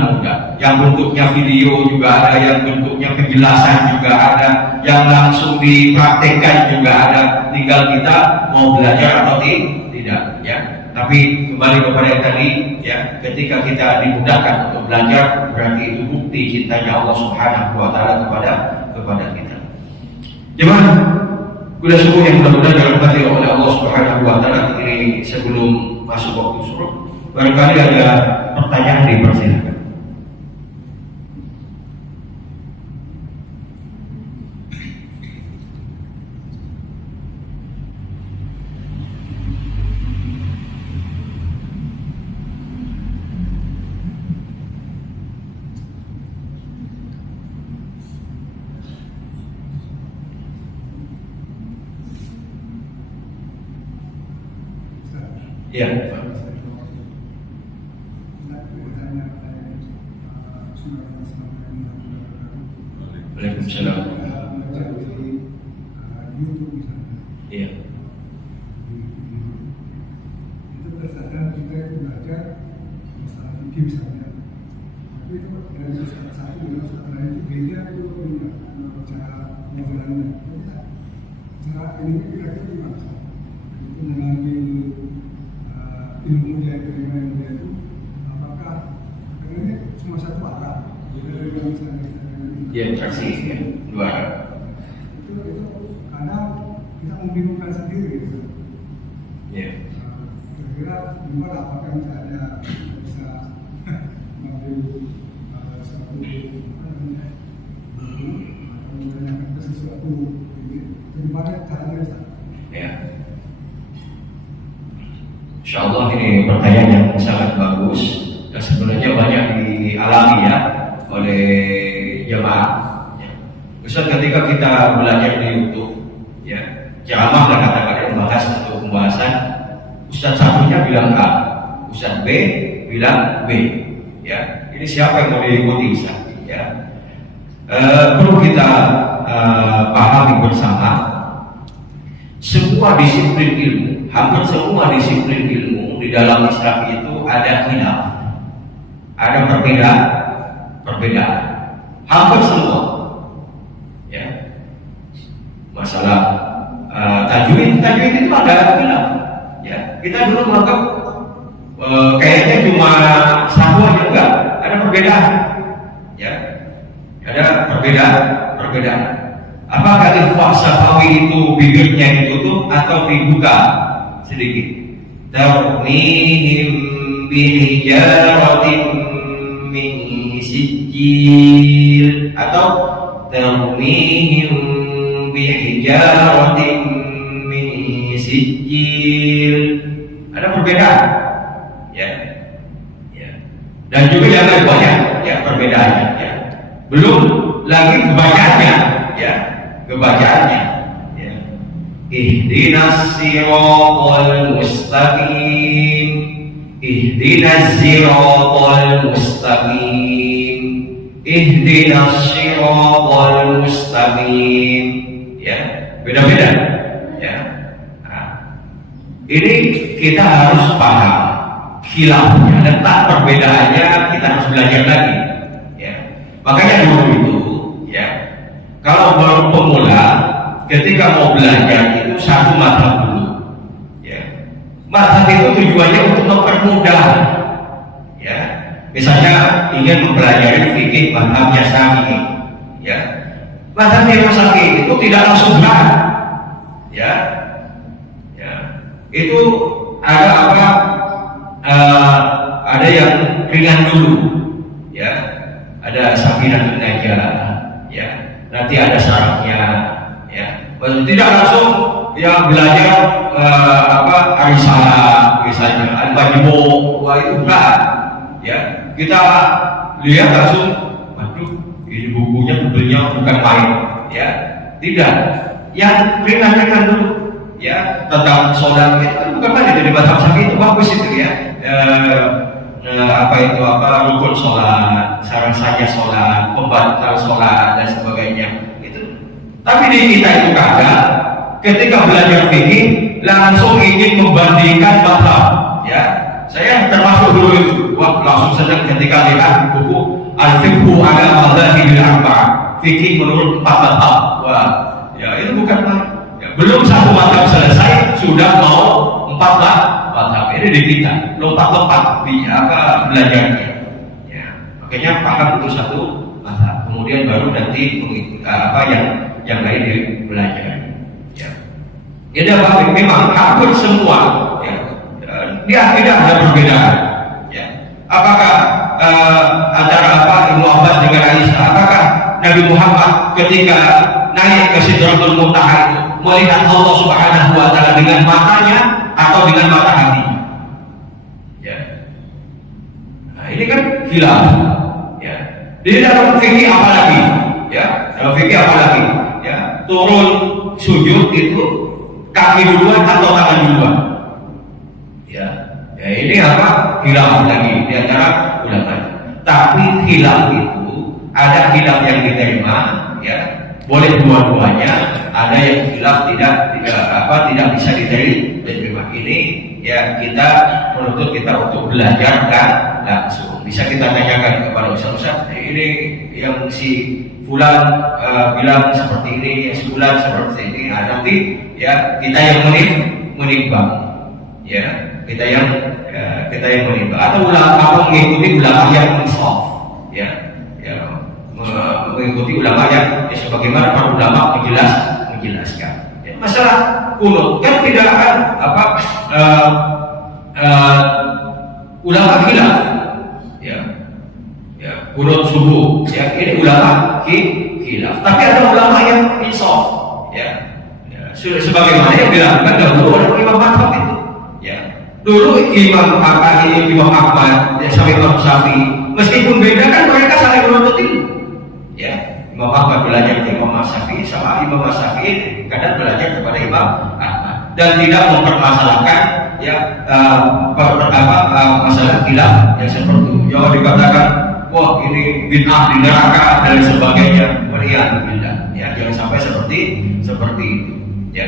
mudah. Yang bentuknya video juga ada, yang bentuknya penjelasan juga ada, yang langsung dipraktekkan juga ada. Tinggal kita mau belajar atau tidak ya. Tapi kembali kepada yang tadi ya, ketika kita dimudahkan untuk belajar, berarti itu bukti cintanya Allah Subhanahu wa taala kepada kita. Gimana? Bila subuh yang mudah-mudahan dirahmati oleh Allah Subhanahu wa taala. Ini sebelum masuk waktu subuh, barangkali ada pertanyaan, dipersilakan. Ya. Waalaikumsalam. Iya. Itu berdasarkan kita itu belajar masalah fikih misalnya. Tapi itu dari satu dengan satu lain itu beda itu cara pengajarannya. Cara ini kira-kira gimana? Itu mengambil ilmu yang terima itu, apakah karena ini cuma satu arah, beda dengan misalnya ya traksi ya, dua arah. Itu kadang kita membingungkan sendiri gitu. Ya. Kira-kira gimana, apakah misalnya bisa mengambil suatu menanyakan ke sesuatu ini, bagaimana caranya bisa? Ya. Insyaallah ini pertanyaan yang sangat bagus dan sebenarnya banyak dialami ya oleh jemaah. Ya. Ustaz, ketika kita belajar di YouTube, ya, ceramah dan kata-kata membahas satu pembahasan, Ustaz satunya bilang A, Ustaz B bilang B, ya. Ini siapa yang mau diikuti Ustaz? Ya. Perlu kita pahami bersama, semua disiplin ilmu, hampir semua disiplin ilmu di dalam Islam itu ada khilaf, ada perbedaan, hampir semua. Ya, masalah tajwid itu ada khilaf. Ya, kita dulu menganggap kayaknya cuma satu aja, enggak, ada perbedaan. Ya, ada perbedaan. Apakah ikhfa safawi itu bibirnya ditutup atau dibuka sedikit? Tarmihim bihijaratin min sijil atau tarmihim bihijaratin min sijil. Ada perbedaan, ya. Dan juga yang lebih banyak, ya, perbedaannya, ya. Belum lagi kebacaannya, ya, kebacaannya, ya. Ihdinas siratal mustaqim, ihdinas siratal mustaqim, ihdinas siratal mustaqim, ya, beda-beda, ya. Nah, ini kita harus paham khilafnya, letak perbedaannya kita harus belajar lagi, ya. Makanya dulu itu, ya, kalau baru pemula ketika mau belajar itu satu mazhab dulu, ya. Mazhab itu tujuannya untuk mempermudah, ya. Misalnya ingin mempelajari fikih mazhabnya Syafi'i, ya. Mazhabnya Syafi'i itu tidak langsung berat, ya. Itu ada apa? Ada yang ringan dulu, ya. Ada Safinatul Najah, ya. Nanti ada syaratnya, ya. Tidak langsung yang belajar Arisalah misalnya, Al-Bajimo, wah itu berat, ya. Kita lihat langsung, waduh, ini bukunya tebelnya bukan main, ya. Tidak, yang ringan-ringan dulu, ya, tentang sholat itu bukan main. Jadi mazhab Syafi'i itu bagus itu, ya. Rukun sholat, syarat saja sholat, pembatal sholat dan sebagainya itu. Tapi di kita itu kadang ketika belajar fikih langsung ingin membandingkan mazhab, ya. Saya termasuk dulu itu, wah, langsung senang ketika lihat buku Al-Fiqhu ala Madhahibil Arba', fikih menurut 4 mazhab. Wah, ya itu bukan main. Ya, belum satu mazhab selesai sudah mau 4 mazhab. Ini di kita lompat-lompat di belajarnya, ya. Makanya paham itu satu mazhab, kemudian baru nanti yang lain dipelajari, ya. Jadi memang hampir semua, ya, di akidah ada perbedaan, ya. Apakah antara Ibnu Abbas dengan Aisyah, apakah Nabi Muhammad ketika naik ke Sidratul Muntaha itu melihat Allah Subhanahu wa Ta'ala dengan matanya atau dengan mata hatinya? Ini kan khilaf, ya. Di dalam fikih apalagi, ya, dalam fikih apalagi, ya, turun sujud itu kaki duluan atau tangan duluan, ya. Ini khilaf lagi di antara ulama. Tapi khilaf itu ada khilaf yang diterima, ya, boleh dua-duanya. Ada yang khilaf tidak bisa diterima. Ini, ya, kita menuntut kita untuk belajar dan langsung. Bisa kita tanyakan kepada Ustaz, ini yang si fulan bilang seperti ini, yang si fulan seperti ini. Nanti, ya, kita yang menimbang, ya, kita yang menimbang, atau mengikuti ulama yang insaf, ya, mengikuti ulama yang, ya, sebagaimana para ulama menjelaskan. Ya, masalah kunut kan tidak akan ulama khilaf, ya, kunut subuh, ya, ini ulama khilaf. Tapi ada ulama yang insaf, ya, sebagaimana yang dilakukan dahulu oleh Imam Ahmad itu, ya. Dulu Imam Ahmad, ya, sampai Imam Syafi'i, meskipun beda kan mereka saling menuntut ilmu, ya. Imam Ahmad belajar ke Imam Syafi'i, sama Imam Syafi'i kadang belajar kepada Imam Ahmad, dan tidak mempermasalahkan, ya, masalah khilaf yang seperti itu. Jangan dikatakan, wah, ini bid'ah di neraka dan sebagainya. Waliyadzubillah, ya, jangan sampai seperti itu, ya.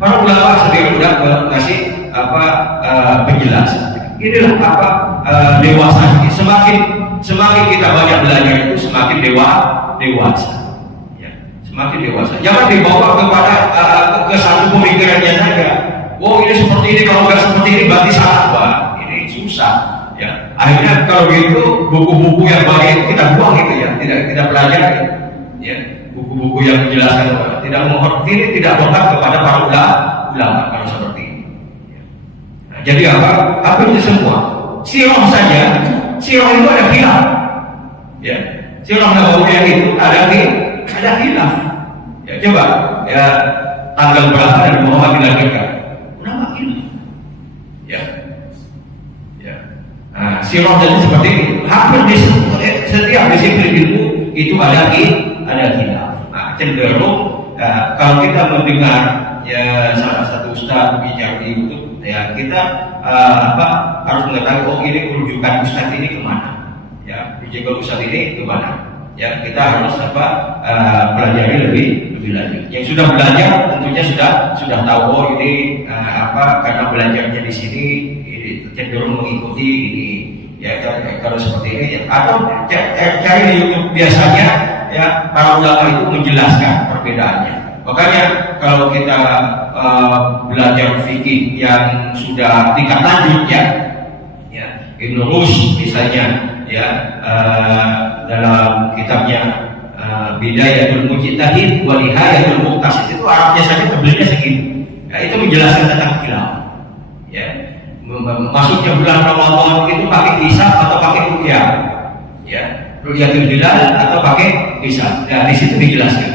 Para ulama sendiri sudah mengasih penjelasan. Inilah dewasa. Semakin kita banyak belajar itu semakin dewasa, ya, semakin dewasa. Jangan dibawa kepada ke satu pemikirannya saja. Oh, ini seperti ini, kalau nggak seperti ini berarti salah. Wah, ini susah, ya. Akhirnya kalau gitu buku-buku yang baik kita buang itu, ya, tidak belajar, ya. Buku-buku yang menjelaskan tidak menghormati, ini tidak berhak kepada para ulama kalau seperti ini. Ya. Nah, jadi apa itu semua? Sirah saja, sirah itu ada khilaf, ya. Sirah Nabawiyah itu ada khilaf, Ya coba ya, tanggal berapa Nabi Muhammad dilahirkan? Berapa kilo? Ya, ya. Nah, sirah jadi seperti itu. Hampir di setiap disiplin ilmu itu ada khilaf. Nah, cenderung kalau kita mendengar ya salah satu ustaz bicara di YouTube, ya kita harus mengetahui, oh ini rujukan ustaz ini kemana? Ya, rujukan ustaz ini kemana? Ya, kita harus pelajari lebih lanjut. Yang sudah belajar tentunya sudah tahu, oh ini karena belajarnya di sini ini cenderung mengikuti ini. Ya, kalau seperti ini ya, atau cari di YouTube biasanya ya para ulama itu menjelaskan perbedaannya. Makanya kalau kita belajar fikih yang sudah tingkat lanjut ya Ibnu Rushd misalnya ya dalam kitabnya Bidayatul Mujtahid wa Nihayatul Muqtasid, itu Arabnya saja tebelnya segitu. Ya, itu menjelaskan tentang khilaf. Ya, masuknya bulan Ramadan itu pakai hisab atau pakai ruqyah. Ya, ruqyatul hilal atau pakai hisab. Nah, di situ dijelaskan.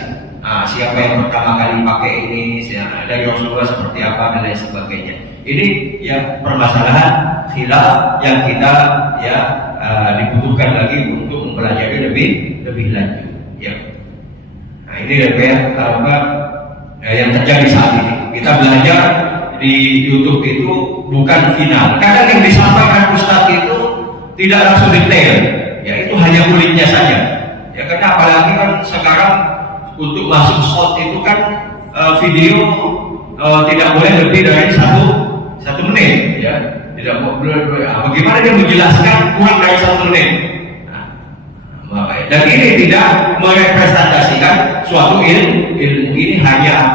Siapa yang pertama kali pakai ini, dari Rasulullah seperti apa dan lain sebagainya. Ini ya permasalahan khilaf yang kita ya dibutuhkan lagi untuk mempelajari lebih lanjut. Ya. Nah, ini yang terjadi saat ini. Kita belajar di YouTube itu bukan final. Kadang yang disampaikan Ustadz itu tidak langsung detail. Ya, itu hanya kulitnya saja. Ya, karena apalagi kan sekarang untuk masuk shot itu kan video tidak boleh lebih dari satu menit, ya. Tidak boleh. Bagaimana dia menjelaskan kurang dari 1 menit? Dan ini tidak merepresentasikan suatu ilmu ini hanya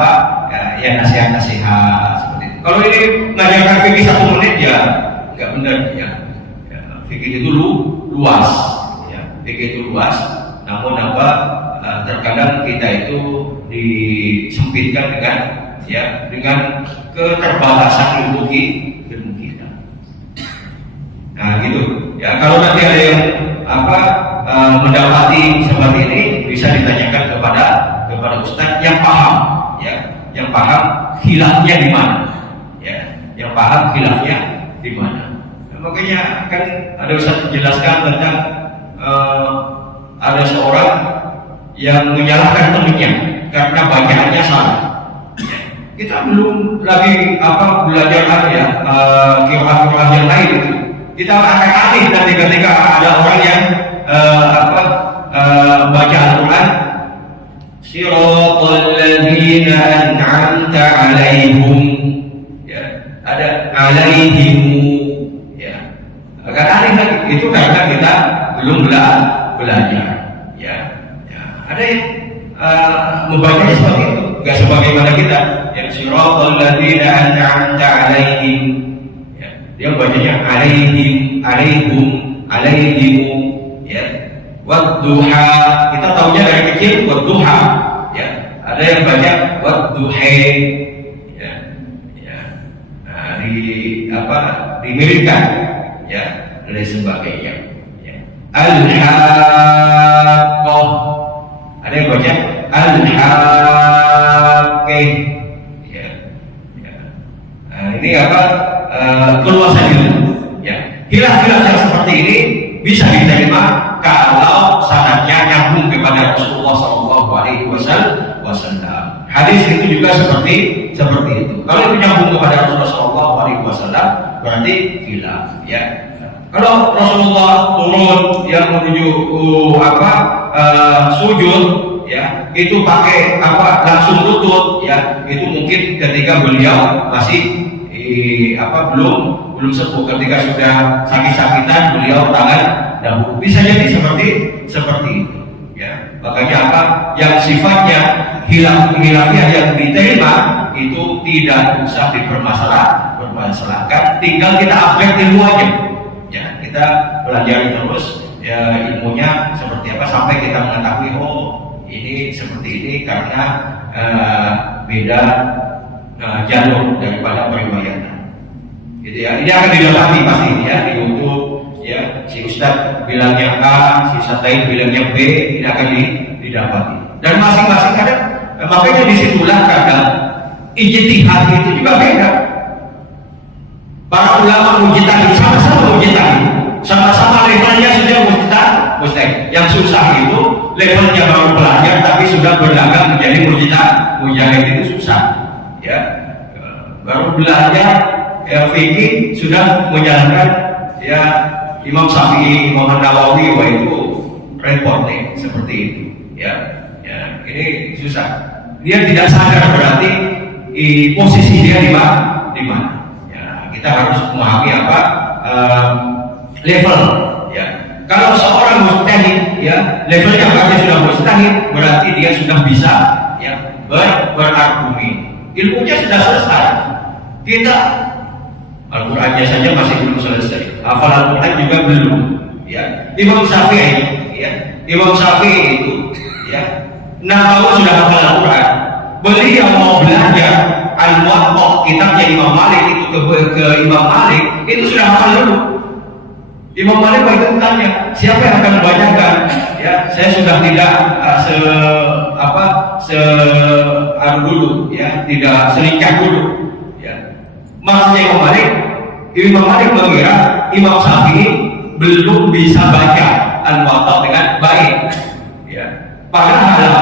ya nasihat-nasihat seperti itu. Kalau ini mengajarkan fikih 1 menit ya nggak benar ya. Fikih itu luas, ya. Fikih itu luas. Namun terkadang kita itu disempitkan dengan keterbatasan ilmu kita. Nah gitu. Ya kalau nanti ada yang mendapati seperti ini bisa ditanyakan kepada ustaz yang paham, ya, yang paham khilafnya di mana, ya, yang paham khilafnya di mana. Nah, makanya kan ada ustaz menjelaskan tentang ada seorang yang menyalahkan temannya karena bacaannya salah. Ya, kita belum lagi belajar qiraat yang lain itu. Kita akan aneh nanti ketika ada orang yang baca Al-Quran, Siratal ladzina an'amta 'alaihim, ya, ada 'alaihim, ya. Akan aneh lagi. Itu karena kita belum belajar, ya. Ada yang membacanya seperti itu, enggak sebagaimana kita yang Siratal ladzina an'amta 'alaihim. Dia bacanya alaihim, ya. Wadduha, kita tahunya dari kecil wadduha, ya. Ada yang baca wadduha, ya. Nah, dimiripkan, ya, dan sebagainya. Ya. Al-haqqah, ada yang baca al-haqqah, ya. Nah, ini keluasan ilmu, ya. Khilaf-khilaf yang seperti ini bisa diterima kalau sanadnya nyambung kepada Rasulullah SAW. Hadis itu juga seperti itu. Kalau itu nyambung kepada Rasulullah SAW, berarti khilaf, ya. Kalau Rasulullah turun yang menuju sujud, ya, itu pakai langsung lutut, ya. Itu mungkin ketika beliau masih belum sembuh, ketika sudah sakit-sakitan beliau tangan dahulu. Bisa jadi seperti itu, ya. Makanya yang sifatnya hilafiyah yang diterima itu tidak usah dipermasalahkan, tinggal kita upgrade ilmunya, ya. Kita pelajari terus, ya, ilmunya seperti apa sampai kita mengetahui, oh ini seperti ini karena beda jalur daripada periwayatan, gitu ya. Ini akan didapati pasti ya di YouTube, ya. Si Ustadz bilangnya A, si Ustadz lain bilangnya B, ini akan didapati. Dan masing-masing ada Nah, makanya disitulah kadang ijtihad itu juga beda. Para ulama mujtahid sama-sama mujtahid, sama-sama levelnya sudah mujtahid. Yang susah itu levelnya baru belajar tapi sudah berdagang menjadi mujtahid itu susah. Ya, baru belajar ya fikih sudah menjalankan ya Imam Syafi'i, Imam Nawawi, wah itu repot nih seperti itu. Ya, ini susah. Dia tidak sadar berarti posisi dia di mana. Kita harus memahami apa level ya. Kalau seorang mujtahid ya levelnya berarti sudah mujtahid, berarti dia sudah bisa ya berargumen, ilmunya sudah selesai. Kita Al-Qur'annya saja masih belum selesai, hafal Al-Qur'an juga belum ya. Imam Syafi'i itu ya 6 tahun sudah hafal Al-Qur'an. Beliau mau belajar Al-Muwatta, kitabnya Imam Malik itu ke Imam Malik, itu sudah hafal dulu. Imam Malik waktu itu tanya, siapa yang akan membacakan? Ya, saya sudah tidak dulu, ya, tidak selincah dulu. Ya. Maksudnya Imam Malik mengira Imam Syafi'i belum bisa baca Al-Muwatta dengan baik. Ya. Padahal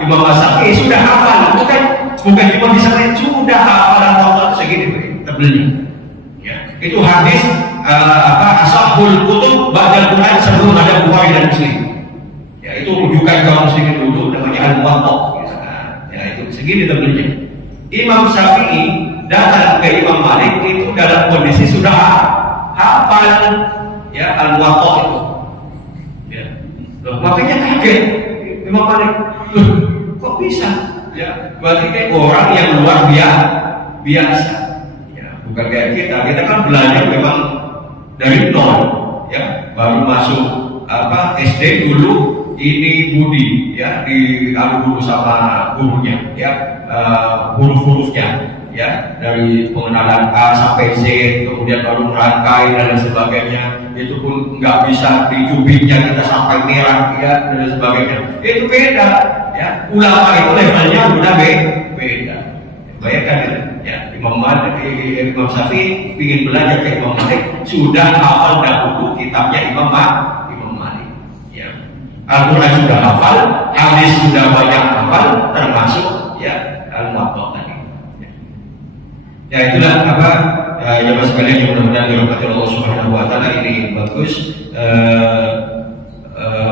Imam Syafi'i sudah hafal, bukan cuma bisa main, sudah hafal segini tebelnya. Ya, itu hadis ashahul kutub ba'dal Quran sebelum ada Bukhari dan Muslim. Ya, itu rujukan kaum muslimin dulu namanya Al-Muwatta. Ya, itu segini tebelnya. Imam Syafi'i datang ke Imam Malik itu dalam kondisi sudah hafal ya Al-Muwatta itu. Ya. Makanya kaget Imam Malik. Kok bisa? Ya, berarti ini orang yang luar biasa. Ya, bukan kayak kita kan belajar memang dari nol, ya, baru masuk SD dulu ini budi, ya, dialu dulu sama gurunya, ya, huruf-hurufnya, ya, dari pengenalan A sampai Z, kemudian baru merangkai dan sebagainya. Itu pun nggak bisa dicubitnya kita sampai merah, ya, dan sebagainya. Itu beda. Ya, ulama itu levelnya udah beda. Bayangkan ya, Imam Syafi'i ingin belajar ke Imam Malik sudah hafal dahulu kitabnya Imam Malik. Ya, Al-Quran sudah hafal, hadis sudah banyak hafal, termasuk ya Al-Muwatta tadi. Ya itulah ya mas sekalian yang mudah-mudahan dirahmati Allah Subhanahu Wa Taala. Ini bagus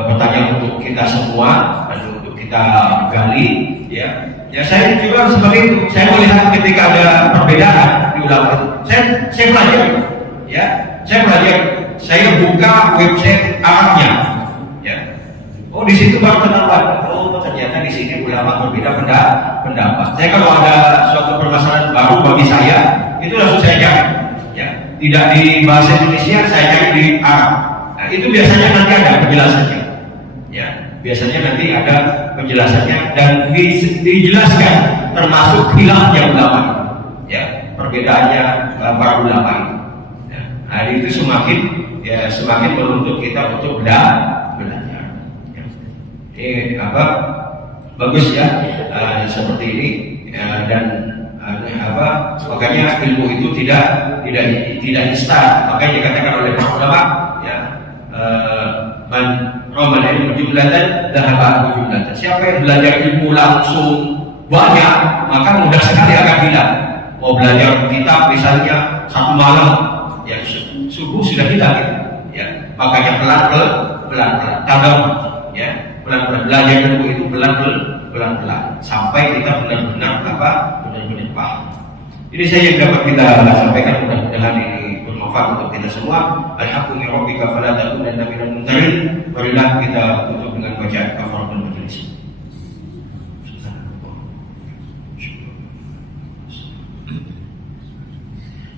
pertanyaan untuk kita semua dan untuk kita gali ya. Ya saya juga seperti itu. Saya melihat ketika ada perbedaan di ulama itu, saya belajar ya. Saya buka website Arabnya ya. Oh di situ baru ketahuan. Oh ternyata di sini ulama berbeda pendapat. Saya kalau ada suatu permasalahan baru bagi saya itu langsung saya cari ya. Tidak di bahasa Indonesia, saya cari di Arab. Nah, itu biasanya nanti ada penjelasannya ya. Biasanya nanti ada penjelasannya dan dijelaskan termasuk khilafnya ulama ya, perbedaannya para ulama ya. Nah itu semakin menuntut kita untuk belajar ya. Ini bagus ya seperti ini ya, dan makanya ilmu itu tidak instan. Makanya dikatakan oleh para ulama ya, man roman ilmu jumlatan dhahaba jumlatan. Siapa yang belajar ilmu langsung banyak, maka mudah sekali akan hilang. Mau belajar kitab misalnya satu malam ya subuh sudah hilang ya. Makanya pelan-pelan ya, pelan-pelan belajar ilmu itu pelan-pelan sampai kita benar-benar paham. Ini saja yang dapat kita sampaikan, mudah-mudahan ini bermanfaat untuk kita semua. Alhamdulillah rabbika fala takunanna minal mumtarin. Marilah kita tutup dengan bacaan kafaratul majelis.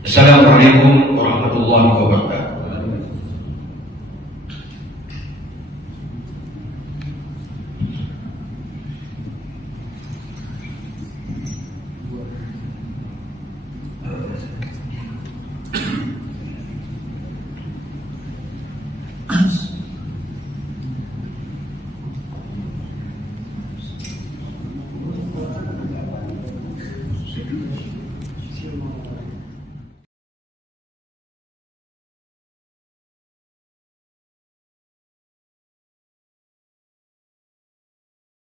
Assalamualaikum warahmatullahi wabarakatuh. Jadi